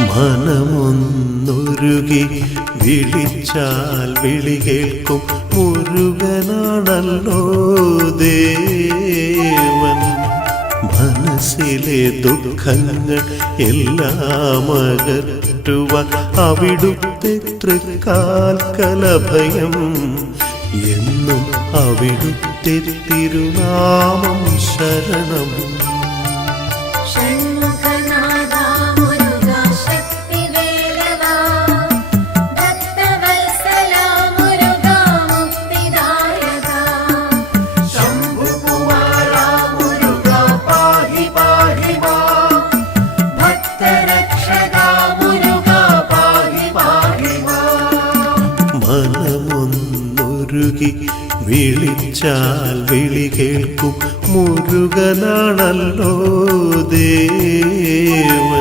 മനമൊന്നുരുകി വിളിച്ചാൽ വിളി കേൾക്കും മുരുകനാണല്ലോ ദേവൻ. മനസ്സിലെ ദുഃഖങ്ങൾ എല്ലാം അകറ്റുവാൻ അവിടുത്തെ തൃക്കാൽക്കലഭയം. എന്നും അവിടുത്തെ തിരുനാമം ശരണം. മനമൊന്നുരുകി വിളിച്ചാൽ വിളി കേൾക്കും മുരുകനാണല്ലോ ദേവൻ.